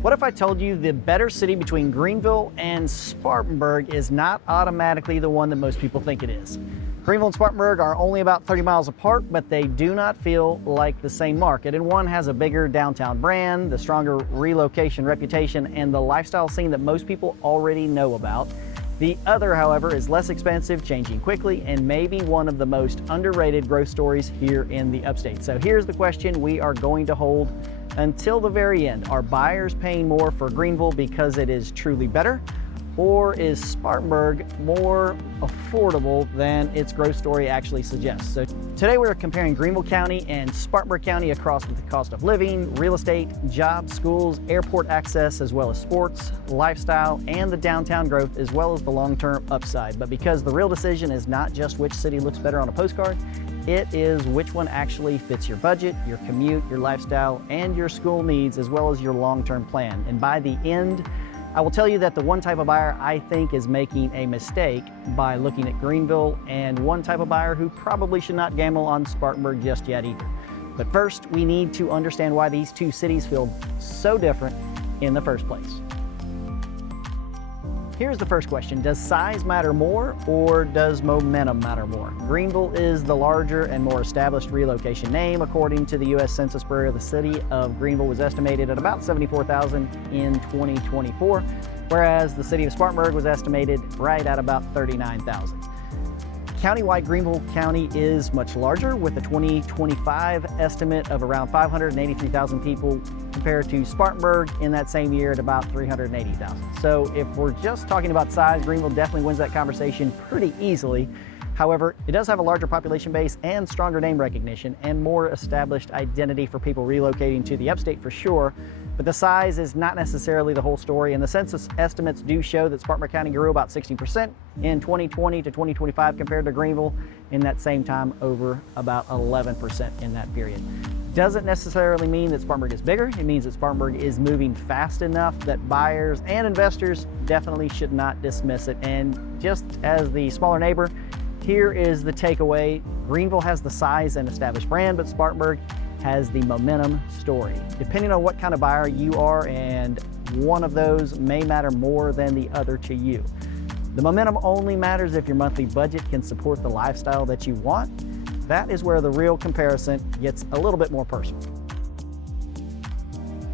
What if I told you the better city between Greenville and Spartanburg is not automatically the one that most people think it is? Greenville and Spartanburg are only about 30 miles apart, but they do not feel like the same market. And one has a bigger downtown brand, the stronger relocation reputation, and the lifestyle scene that most people already know about. The other, however, is less expensive, changing quickly, and maybe one of the most underrated growth stories here in the Upstate. So here's the question we are going to hold until the very end. Are buyers paying more for Greenville because it is truly better? Or is Spartanburg more affordable than its growth story actually suggests? So today we're comparing Greenville County and Spartanburg County across with the cost of living, real estate, jobs, schools, airport access, as well as sports, lifestyle, and the downtown growth, as well as the long-term upside. But because the real decision is not just which city looks better on a postcard, it is which one actually fits your budget, your commute, your lifestyle, and your school needs, as well as your long-term plan. And by the end, I will tell you that the one type of buyer I think is making a mistake by looking at Greenville, and one type of buyer who probably should not gamble on Spartanburg just yet either. But first, we need to understand why these two cities feel so different in the first place. Here's the first question. Does size matter more, or does momentum matter more? Greenville is the larger and more established relocation name. According to the U.S. Census Bureau, the city of Greenville was estimated at about 74,000 in 2024, whereas the city of Spartanburg was estimated right at about 39,000. Countywide, Greenville County is much larger, with a 2025 estimate of around 583,000 people, compared to Spartanburg in that same year at about 380,000. So if we're just talking about size, Greenville definitely wins that conversation pretty easily. However, it does have a larger population base and stronger name recognition and more established identity for people relocating to the Upstate for sure. But the size is not necessarily the whole story, and the census estimates do show that Spartanburg County grew about 16% in 2020 to 2025 compared to Greenville in that same time, over about 11% in that period. Doesn't necessarily mean that Spartanburg is bigger. It means that Spartanburg is moving fast enough that buyers and investors definitely should not dismiss it. And just as the smaller neighbor, here is the takeaway. Greenville has the size and established brand, but Spartanburg has the momentum story. Depending on what kind of buyer you are, and one of those may matter more than the other to you. The momentum only matters if your monthly budget can support the lifestyle that you want. That is where the real comparison gets a little bit more personal.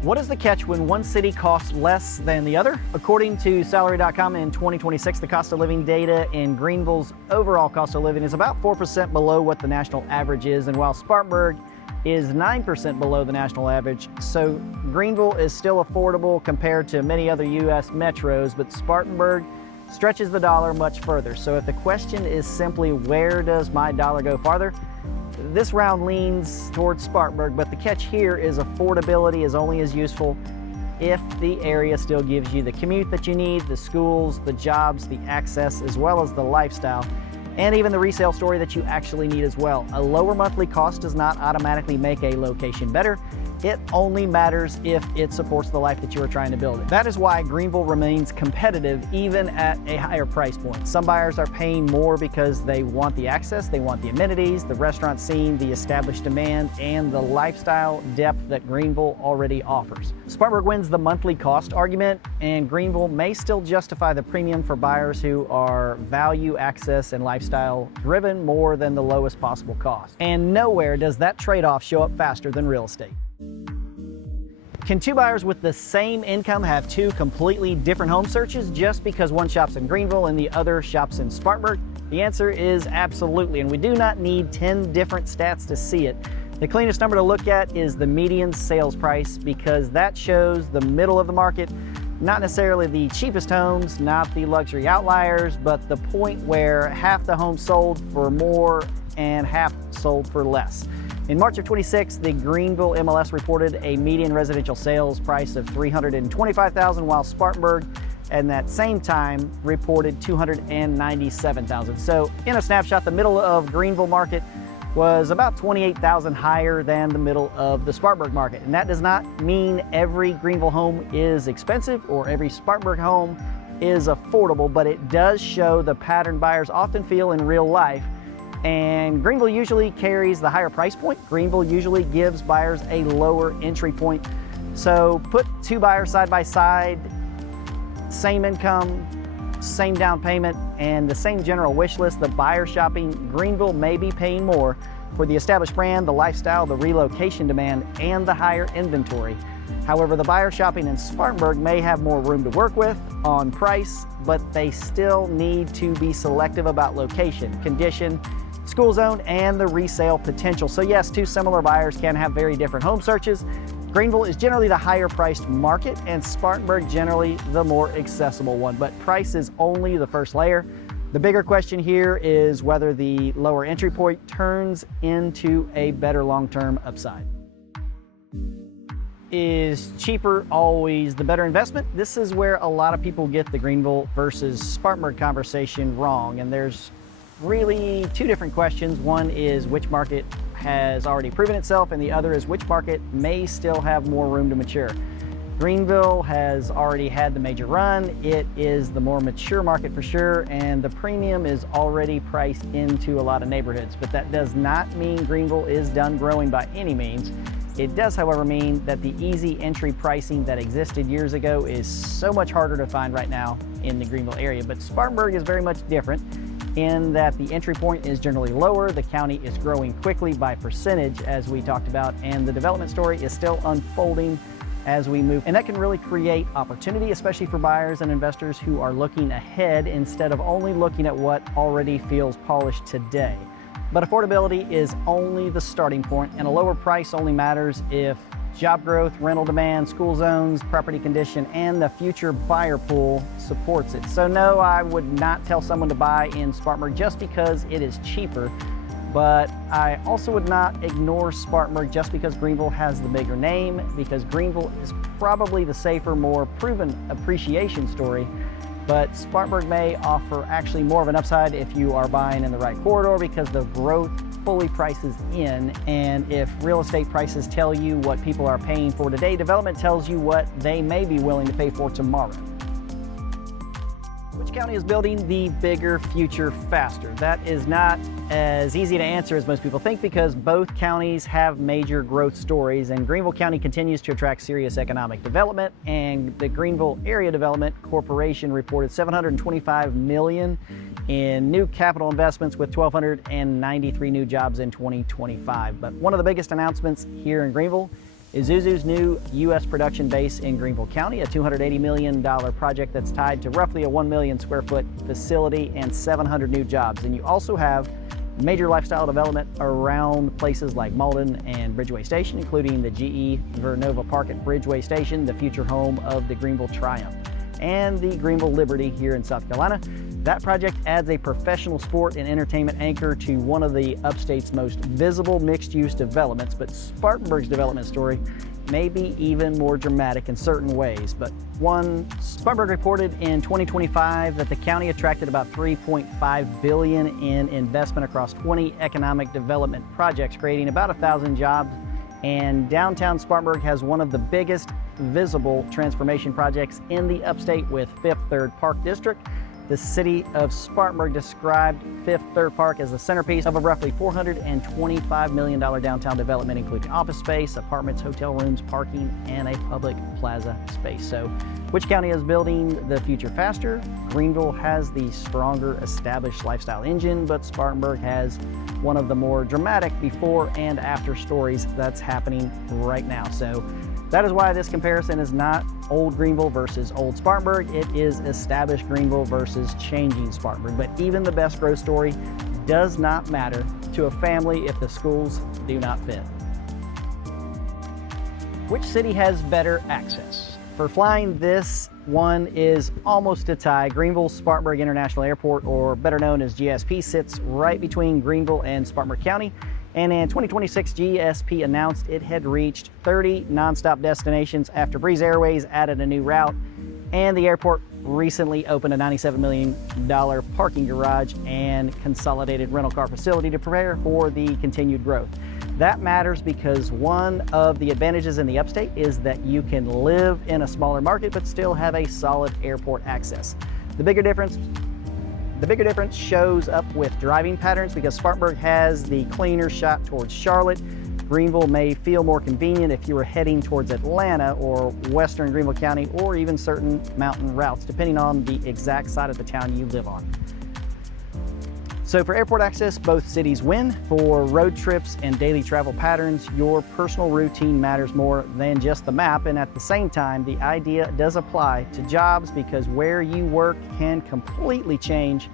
What is the catch when one city costs less than the other? According to Salary.com, in 2026, the cost of living data in Greenville's overall cost of living is about 4% below what the national average is, and while Spartanburg is 9% below the national average. So Greenville is still affordable compared to many other U.S. metros, but Spartanburg stretches the dollar much further. So if the question is simply, where does my dollar go farther? This round leans towards Spartanburg, but the catch here is affordability is only as useful if the area still gives you the commute that you need, the schools, the jobs, the access, as well as the lifestyle, and even the resale story that you actually need as well. A lower monthly cost does not automatically make a location better. It only matters if it supports the life that you are trying to build. That is why Greenville remains competitive even at a higher price point. Some buyers are paying more because they want the access, they want the amenities, the restaurant scene, the established demand, and the lifestyle depth that Greenville already offers. Spartanburg wins the monthly cost argument, and Greenville may still justify the premium for buyers who are value, access, and lifestyle driven more than the lowest possible cost. And nowhere does that trade-off show up faster than real estate. Can two buyers with the same income have two completely different home searches just because one shops in Greenville and the other shops in Spartanburg? The answer is absolutely, and we do not need 10 different stats to see it. The cleanest number to look at is the median sales price, because that shows the middle of the market, not necessarily the cheapest homes, not the luxury outliers, but the point where half the homes sold for more and half sold for less. In March of 26, the Greenville MLS reported a median residential sales price of $325,000, while Spartanburg at that same time reported $297,000. So in a snapshot, the middle of Greenville market was about $28,000 higher than the middle of the Spartanburg market. And that does not mean every Greenville home is expensive or every Spartanburg home is affordable, but it does show the pattern buyers often feel in real life. And Greenville usually carries the higher price point. Greenville usually gives buyers a lower entry point. So put two buyers side by side, same income, same down payment, and the same general wish list. The buyer shopping Greenville may be paying more for the established brand, the lifestyle, the relocation demand, and the higher inventory. However, the buyer shopping in Spartanburg may have more room to work with on price, but they still need to be selective about location, condition, school zone, and the resale potential. So yes, two similar buyers can have very different home searches. Greenville is generally the higher priced market and Spartanburg generally the more accessible one, but price is only the first layer. The bigger question here is whether the lower entry point turns into a better long-term upside. Is cheaper always the better investment? This is where a lot of people get the Greenville versus Spartanburg conversation wrong, and there's really two different questions. One is which market has already proven itself, and the other is which market may still have more room to mature. Greenville has already had the major run. It is the more mature market for sure, and the premium is already priced into a lot of neighborhoods. But that does not mean Greenville is done growing by any means. It does, however, mean that the easy entry pricing that existed years ago is so much harder to find right now in the Greenville area. But Spartanburg is very much different in that the entry point is generally lower, the county is growing quickly by percentage as we talked about, and the development story is still unfolding as we move. And that can really create opportunity, especially for buyers and investors who are looking ahead instead of only looking at what already feels polished today. But affordability is only the starting point, and a lower price only matters if job growth, rental demand, school zones, property condition, and the future buyer pool supports it. So no, I would not tell someone to buy in Spartanburg just because it is cheaper, but I also would not ignore Spartanburg just because Greenville has the bigger name, because Greenville is probably the safer, more proven appreciation story. But Spartanburg may offer actually more of an upside if you are buying in the right corridor because the growth fully prices in, and if real estate prices tell you what people are paying for today, development tells you what they may be willing to pay for tomorrow. Which county is building the bigger future faster? That is not as easy to answer as most people think because both counties have major growth stories, and Greenville County continues to attract serious economic development, and the Greenville Area Development Corporation reported $725 million in new capital investments with 1,293 new jobs in 2025. But one of the biggest announcements here in Greenville is Isuzu's new U.S. production base in Greenville County, a $280 million project that's tied to roughly a 1 million square foot facility and 700 new jobs. And you also have major lifestyle development around places like Malden and Bridgeway Station, including the GE Vernova Park at Bridgeway Station, the future home of the Greenville Triumph, and the Greenville Liberty here in South Carolina. That project adds a professional sport and entertainment anchor to one of the upstate's most visible mixed-use developments, but Spartanburg's development story may be even more dramatic in certain ways. But one, Spartanburg reported in 2025 that the county attracted about $3.5 billion in investment across 20 economic development projects, creating about 1,000 jobs. And downtown Spartanburg has one of the biggest visible transformation projects in the upstate with Fifth Third Park District. The city of Spartanburg described Fifth Third Park as the centerpiece of a roughly $425 million downtown development, including office space, apartments, hotel rooms, parking, and a public plaza space. So which county is building the future faster? Greenville has the stronger established lifestyle engine, but Spartanburg has one of the more dramatic before and after stories that's happening right now. So that is why this comparison is not old Greenville versus old Spartanburg. It is established Greenville versus changing Spartanburg. But even the best growth story does not matter to a family if the schools do not fit. Which city has better access? For flying, this one is almost a tie. Greenville Spartanburg International Airport, or better known as GSP, sits right between Greenville and Spartanburg County. And in 2026, GSP announced it had reached 30 nonstop destinations after Breeze Airways added a new route, and the airport recently opened a $97 million parking garage and consolidated rental car facility to prepare for the continued growth. That matters because one of the advantages in the upstate is that you can live in a smaller market but still have a solid airport access. The bigger difference shows up with driving patterns because Spartanburg has the cleaner shot towards Charlotte, Greenville may feel more convenient if you are heading towards Atlanta or western Greenville County, or even certain mountain routes, depending on the exact side of the town you live on. So for airport access, both cities win. For road trips and daily travel patterns, your personal routine matters more than just the map. And at the same time, the idea does apply to jobs, because where you work can completely change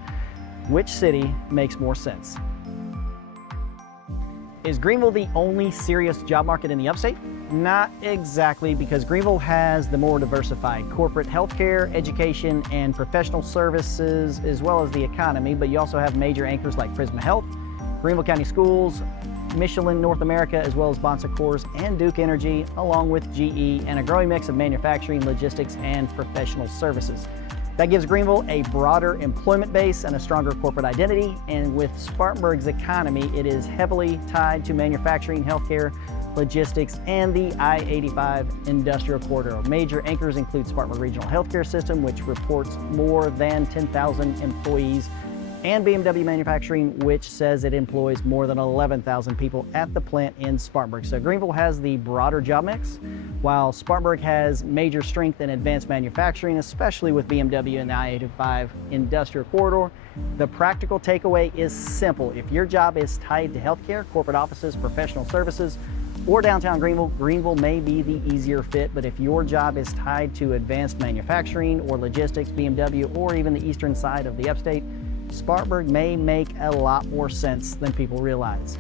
which city makes more sense. Is Greenville the only serious job market in the upstate? Not exactly, because Greenville has the more diversified corporate healthcare, education, and professional services, as well as the economy, but you also have major anchors like Prisma Health, Greenville County Schools, Michelin North America, as well as Bon Secours and Duke Energy, along with GE, and a growing mix of manufacturing, logistics, and professional services. That gives Greenville a broader employment base and a stronger corporate identity, and with Spartanburg's economy, it is heavily tied to manufacturing, healthcare, logistics, and the I-85 industrial corridor. Major anchors include Spartanburg Regional Healthcare System, which reports more than 10,000 employees, and BMW Manufacturing, which says it employs more than 11,000 people at the plant in Spartanburg. So Greenville has the broader job mix, while Spartanburg has major strength in advanced manufacturing, especially with BMW and the I-85 industrial corridor. The practical takeaway is simple. If your job is tied to healthcare, corporate offices, professional services, or downtown Greenville, Greenville may be the easier fit. But if your job is tied to advanced manufacturing or logistics, BMW, or even the eastern side of the upstate, Spartanburg may make a lot more sense than people realize.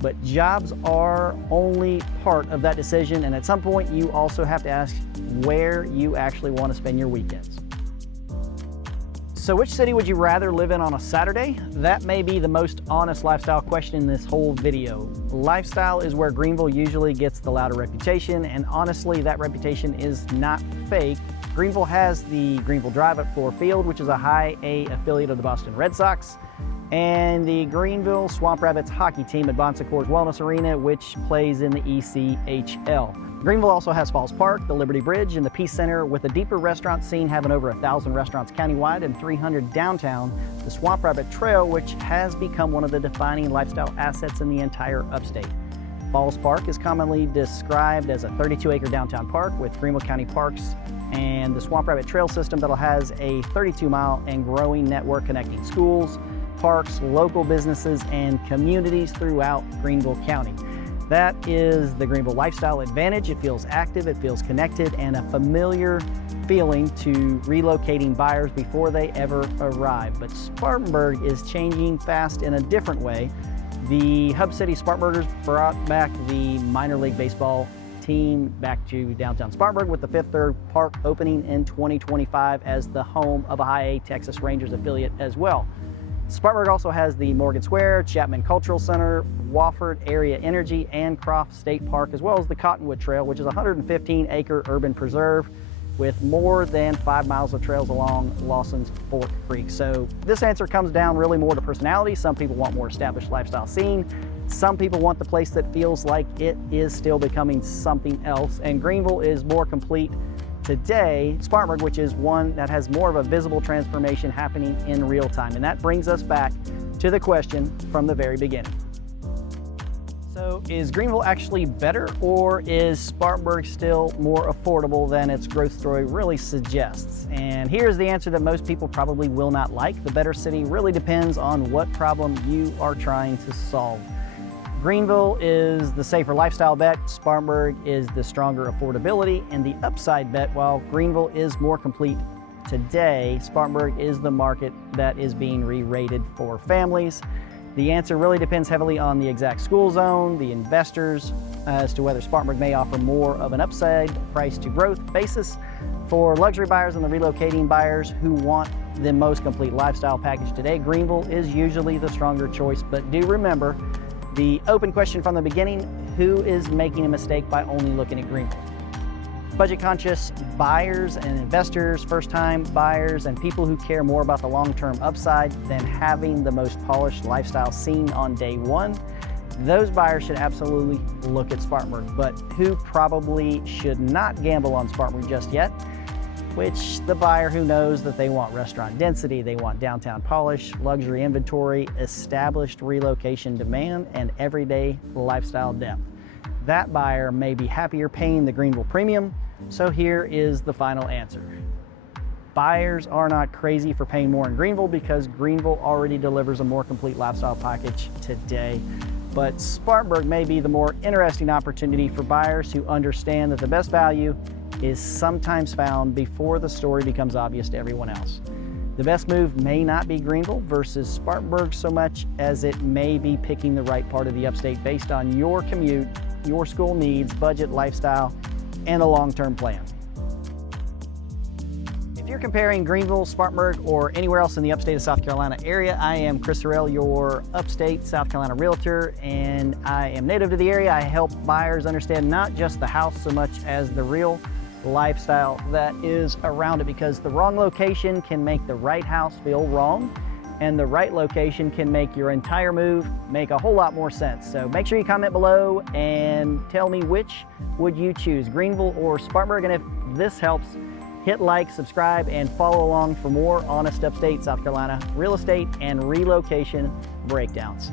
But jobs are only part of that decision, and at some point you also have to ask where you actually want to spend your weekends. So which city would you rather live in on a Saturday? That may be the most honest lifestyle question in this whole video. Lifestyle is where Greenville usually gets the louder reputation, and honestly, that reputation is not fake. Greenville has the Greenville Drive at Fluor Field, which is a high A affiliate of the Boston Red Sox, and the Greenville Swamp Rabbits hockey team at Bon Secours Wellness Arena, which plays in the ECHL. Greenville also has Falls Park, the Liberty Bridge, and the Peace Center, with a deeper restaurant scene having over 1,000 restaurants countywide and 300 downtown. The Swamp Rabbit Trail, which has become one of the defining lifestyle assets in the entire upstate. Falls Park is commonly described as a 32-acre downtown park with Greenville County Parks and the Swamp Rabbit Trail system that has a 32-mile and growing network connecting schools, parks, local businesses, and communities throughout Greenville County. That is the Greenville lifestyle advantage. It feels active, it feels connected, and a familiar feeling to relocating buyers before they ever arrive. But Spartanburg is changing fast in a different way. The Hub City Spartanburgers brought back the minor league baseball team back to downtown Spartanburg, with the Fifth Third Park opening in 2025 as the home of a high A Texas Rangers affiliate as well. Spartanburg also has the Morgan Square, Chapman Cultural Center, Wofford Area Energy, and Croft State Park, as well as the Cottonwood Trail, which is a 115-acre urban preserve with more than 5 miles of trails along Lawson's Fork Creek. So this answer comes down really more to personality. Some people want more established lifestyle scene. Some people want the place that feels like it is still becoming something else. And Greenville is more complete today. Spartanburg, which is one that has more of a visible transformation happening in real time. And that brings us back to the question from the very beginning. So is Greenville actually better, or is Spartanburg still more affordable than its growth story really suggests? And here's the answer that most people probably will not like. The better city really depends on what problem you are trying to solve. Greenville is the safer lifestyle bet, Spartanburg is the stronger affordability and the upside bet. While Greenville is more complete today, Spartanburg is the market that is being re-rated for families. The answer really depends heavily on the exact school zone, the investors, as to whether Spartanburg may offer more of an upside price to growth basis. For luxury buyers and the relocating buyers who want the most complete lifestyle package today, Greenville is usually the stronger choice. But do remember the open question from the beginning: who is making a mistake by only looking at Greenville? Budget-conscious buyers and investors, first-time buyers, and people who care more about the long-term upside than having the most polished lifestyle scene on day one. Those buyers should absolutely look at Spartanburg, but who probably should not gamble on Spartanburg just yet? Which the buyer who knows that they want restaurant density, they want downtown polish, luxury inventory, established relocation demand, and everyday lifestyle depth. that buyer may be happier paying the Greenville premium. So here is the final answer. Buyers are not crazy for paying more in Greenville because Greenville already delivers a more complete lifestyle package today. But Spartanburg may be the more interesting opportunity for buyers who understand that the best value is sometimes found before the story becomes obvious to everyone else. The best move may not be Greenville versus Spartanburg so much as it may be picking the right part of the upstate based on your commute, your school needs, budget, lifestyle, and a long-term plan. If you're comparing Greenville, Spartanburg, or anywhere else in the upstate of South Carolina area, I am Chris Horrell, your Upstate South Carolina Realtor, and I am native to the area. I help buyers understand not just the house so much as the real lifestyle that is around it, because the wrong location can make the right house feel wrong, and the right location can make your entire move make a whole lot more sense. So make sure you comment below and tell me which would you choose, Greenville or Spartanburg, and if this helps, hit like, subscribe, and follow along for more honest upstate South Carolina real estate and relocation breakdowns.